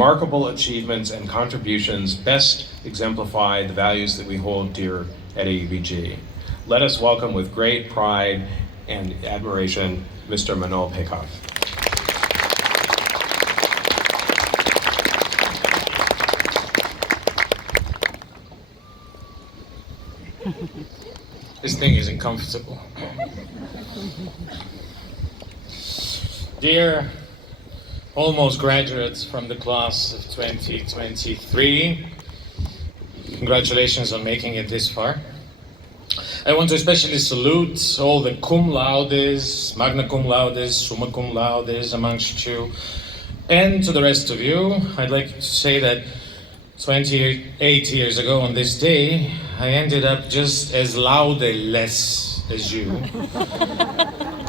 remarkable achievements and contributions best exemplify the values that we hold dear at AUBG. Let us welcome with great pride and admiration, Mr. Manol. This thing isn't comfortable. Dear almost graduates from the class of 2023, congratulations on making it this far. I want to especially salute all the cum laudes, magna cum laudes, summa cum laudes amongst you. And to the rest of you, I'd like to say that 28 years ago on this day, I ended up just as laude-less as you.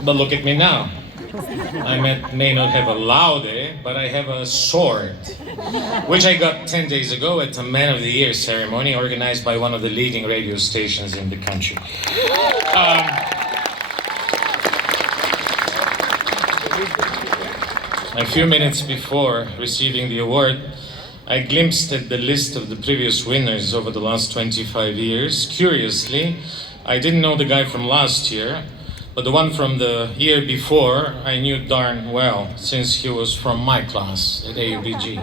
But look at me now. I may not have a laude, but I have a sword, which I got 10 days ago at a Man of the Year ceremony organized by one of the leading radio stations in the country. A few minutes before receiving the award, I glimpsed at the list of the previous winners over the last 25 years. Curiously, I didn't know the guy from last year, but the one from the year before I knew darn well, since he was from my class at AUBG.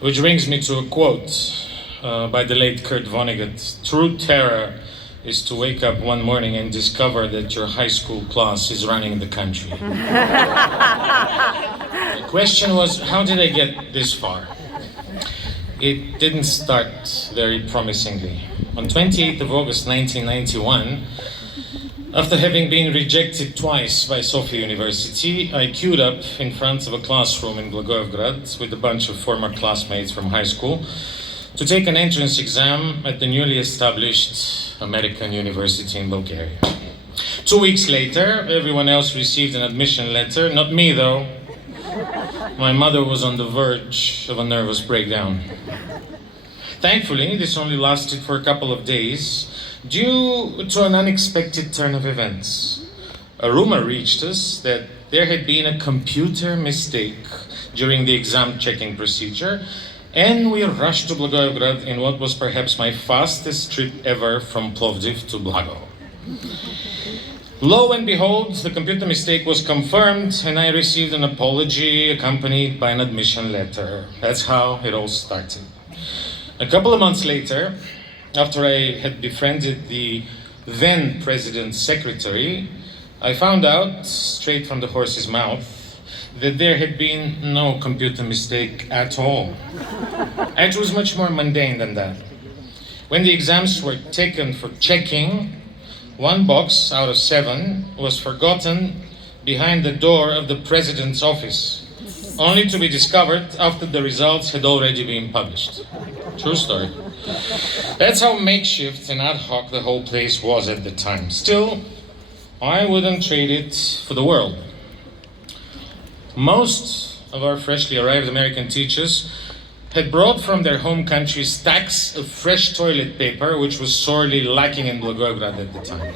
Which brings me to a quote by the late Kurt Vonnegut. True terror is to wake up one morning and discover that your high school class is running the country. The question was, how did I get this far? It didn't start very promisingly. On 28th of August 1991, after having been rejected twice by Sofia University, I queued up in front of a classroom in Blagoevgrad with a bunch of former classmates from high school to take an entrance exam at the newly established American University in Bulgaria. 2 weeks later, everyone else received an admission letter, not me though. My mother was on the verge of a nervous breakdown. Thankfully, this only lasted for a couple of days due to an unexpected turn of events. A rumor reached us that there had been a computer mistake during the exam checking procedure, and we rushed to Blagoevgrad in what was perhaps my fastest trip ever from Plovdiv to Blago. Lo and behold, the computer mistake was confirmed and I received an apology accompanied by an admission letter. That's how it all started. A couple of months later, after I had befriended the then president's secretary, I found out, straight from the horse's mouth, that there had been no computer mistake at all. It was much more mundane than that. When the exams were taken for checking, 1 box out of 7 was forgotten behind the door of the president's office, only to be discovered after the results had already been published. True story. That's how makeshift and ad hoc the whole place was at the time. Still, I wouldn't trade it for the world. Most of our freshly arrived American teachers had brought from their home countries stacks of fresh toilet paper, which was sorely lacking in Blagoevgrad at the time.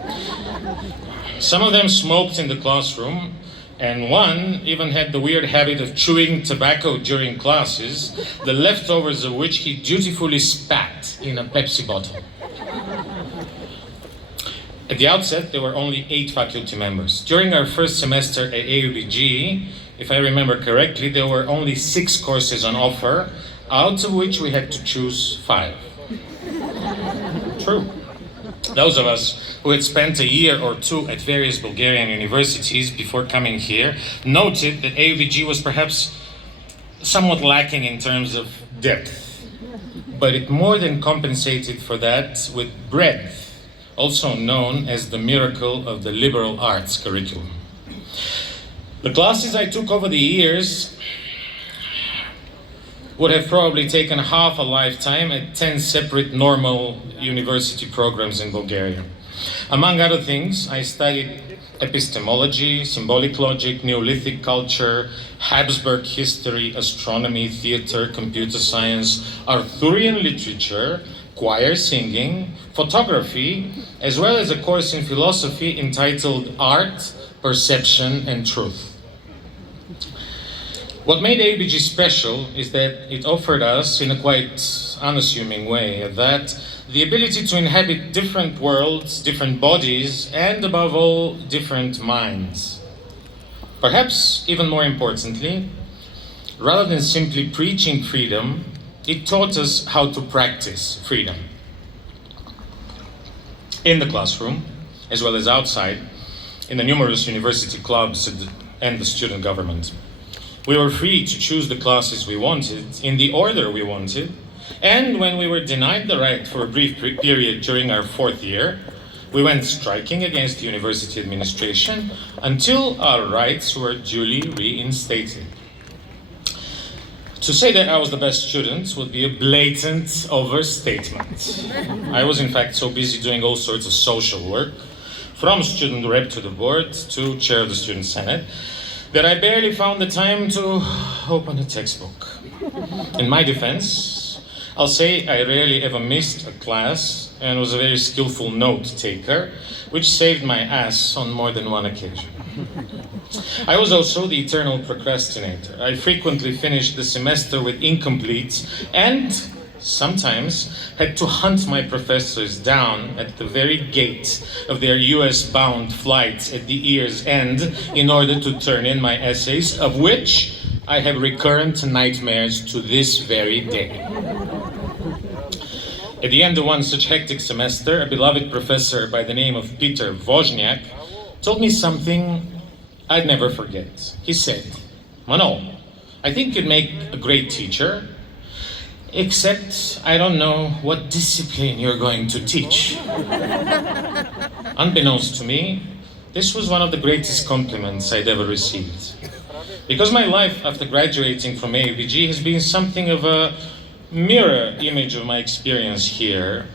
Some of them smoked in the classroom, and one even had the weird habit of chewing tobacco during classes, the leftovers of which he dutifully spat in a Pepsi bottle. At the outset, there were only 8 faculty members. During our first semester at AUBG, if I remember correctly, there were only 6 courses on offer, out of which we had to choose 5. True. Those of us who had spent a year or 2 at various Bulgarian universities before coming here noted that AUBG was perhaps somewhat lacking in terms of depth, but it more than compensated for that with breadth, also known as the miracle of the liberal arts curriculum. The classes I took over the years would have probably taken half a lifetime at 10 separate normal university programs in Bulgaria. Among other things, I studied epistemology, symbolic logic, Neolithic culture, Habsburg history, astronomy, theater, computer science, Arthurian literature, choir singing, photography, as well as a course in philosophy entitled Art, Perception and Truth. What made AUBG special is that it offered us, in a quite unassuming way, that the ability to inhabit different worlds, different bodies, and above all, different minds. Perhaps even more importantly, rather than simply preaching freedom, it taught us how to practice freedom. In the classroom, as well as outside, in the numerous university clubs and the student government. We were free to choose the classes we wanted, in the order we wanted, and when we were denied the right for a brief period during our fourth year, we went striking against the university administration until our rights were duly reinstated. To say that I was the best student would be a blatant overstatement. I was in fact so busy doing all sorts of social work, from student rep to the board to chair of the student senate, that I barely found the time to open a textbook. In my defense, I'll say I rarely ever missed a class and was a very skillful note taker, which saved my ass on more than one occasion. I was also the eternal procrastinator. I frequently finished the semester with incompletes and sometimes had to hunt my professors down at the very gate of their US-bound flights at the year's end in order to turn in my essays, of which I have recurrent nightmares to this very day. At the end of one such hectic semester, a beloved professor by the name of Peter Wozniak told me something I'd never forget. He said, "Manol, I think you'd make a great teacher, except I don't know what discipline you're going to teach." Unbeknownst to me, this was one of the greatest compliments I'd ever received. Because my life after graduating from AUBG has been something of a mirror image of my experience here,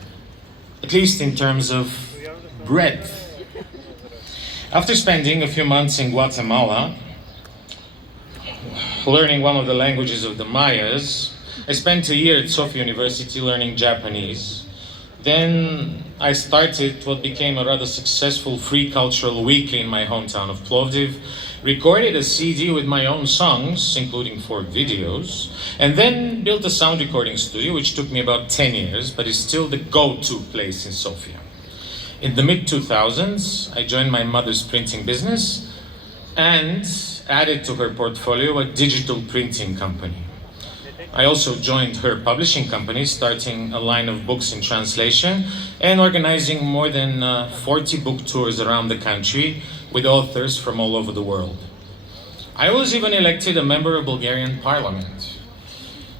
at least in terms of breadth. After spending a few months in Guatemala, learning one of the languages of the Mayas, I spent a year at Sofia University learning Japanese. Then I started what became a rather successful free cultural weekly in my hometown of Plovdiv, recorded a CD with my own songs, including 4 videos, and then built a sound recording studio, which took me about 10 years, but is still the go-to place in Sofia. In the mid-2000s, I joined my mother's printing business and added to her portfolio a digital printing company. I also joined her publishing company, starting a line of books in translation and organizing more than 40 book tours around the country with authors from all over the world. I was even elected a member of Bulgarian parliament.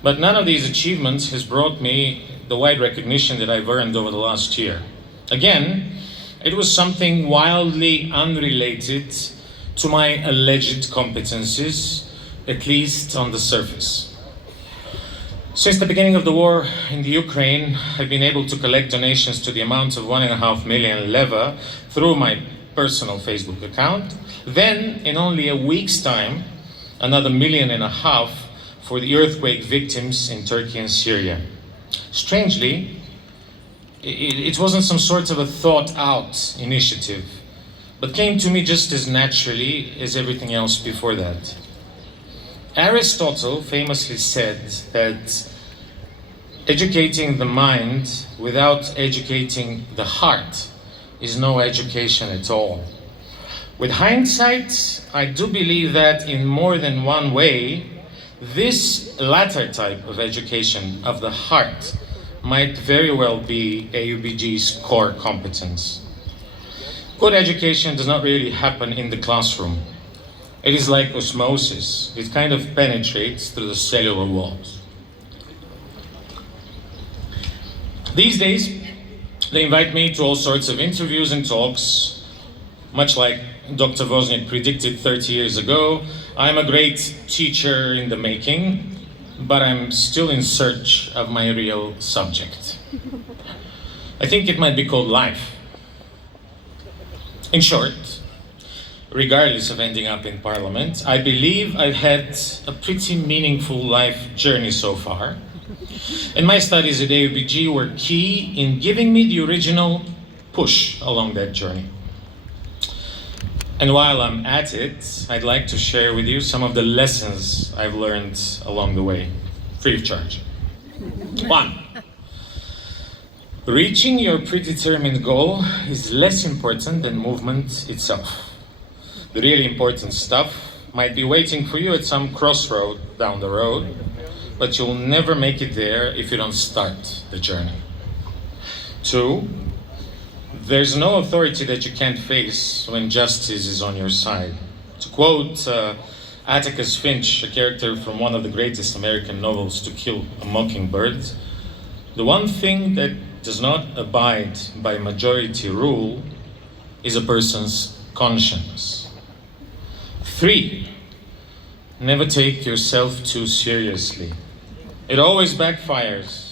But none of these achievements has brought me the wide recognition that I've earned over the last year. Again, it was something wildly unrelated to my alleged competencies, at least on the surface. Since the beginning of the war in the Ukraine, I've been able to collect donations to the amount of 1.5 million leva through my personal Facebook account. Then, in only a week's time, another 1.5 million for the earthquake victims in Turkey and Syria. Strangely, it wasn't some sort of a thought-out initiative, but came to me just as naturally as everything else before that. Aristotle famously said that educating the mind without educating the heart is no education at all. With hindsight, I do believe that in more than one way, this latter type of education of the heart might very well be AUBG's core competence. Good education does not really happen in the classroom. It is like osmosis. It kind of penetrates through the cellular walls. These days, they invite me to all sorts of interviews and talks. Much like Dr. Wozniak predicted 30 years ago, I'm a great teacher in the making, but I'm still in search of my real subject. I think it might be called life. In short, regardless of ending up in Parliament, I believe I've had a pretty meaningful life journey so far. And my studies at AUBG were key in giving me the original push along that journey. And while I'm at it, I'd like to share with you some of the lessons I've learned along the way, free of charge. 1. Reaching your predetermined goal is less important than movement itself. The really important stuff might be waiting for you at some crossroad down the road, but you'll never make it there if you don't start the journey. 2. There's no authority that you can't face when justice is on your side. To quote Atticus Finch, a character from one of the greatest American novels, To Kill a Mockingbird, the one thing that does not abide by majority rule is a person's conscience. 3. Never take yourself too seriously. It always backfires.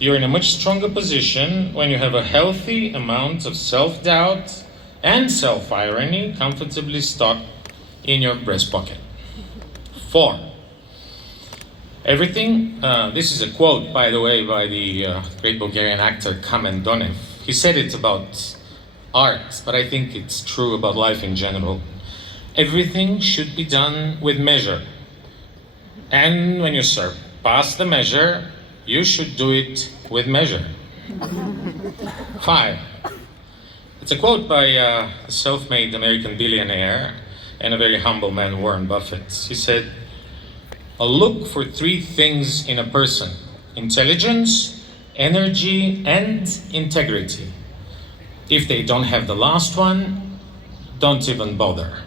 You're in a much stronger position when you have a healthy amount of self-doubt and self-irony comfortably stocked in your breast pocket. 4. Everything, this is a quote, by the way, by the great Bulgarian actor Commencement. He said it about art, but I think it's true about life in general. Everything should be done with measure. And when you surpass the measure, you should do it with measure. 5. It's a quote by a self-made American billionaire and a very humble man, Warren Buffett. He said, "I'll look for 3 things in a person: intelligence, energy, and integrity. If they don't have the last one, don't even bother."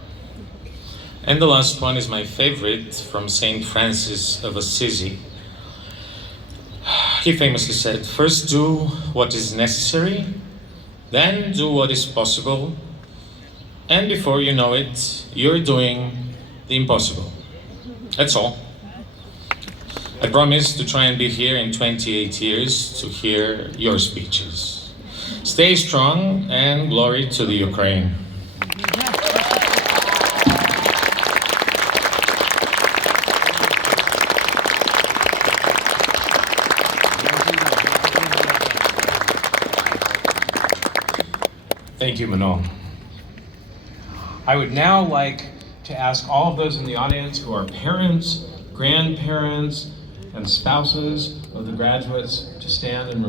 And the last one is my favorite, from St. Francis of Assisi. He famously said, "First do what is necessary, then do what is possible, and before you know it, you're doing the impossible." That's all. I promise to try and be here in 28 years to hear your speeches. Stay strong, and glory to the Ukraine. Thank you, Manol. I would now like to ask all of those in the audience who are parents, grandparents, and spouses of the graduates to stand and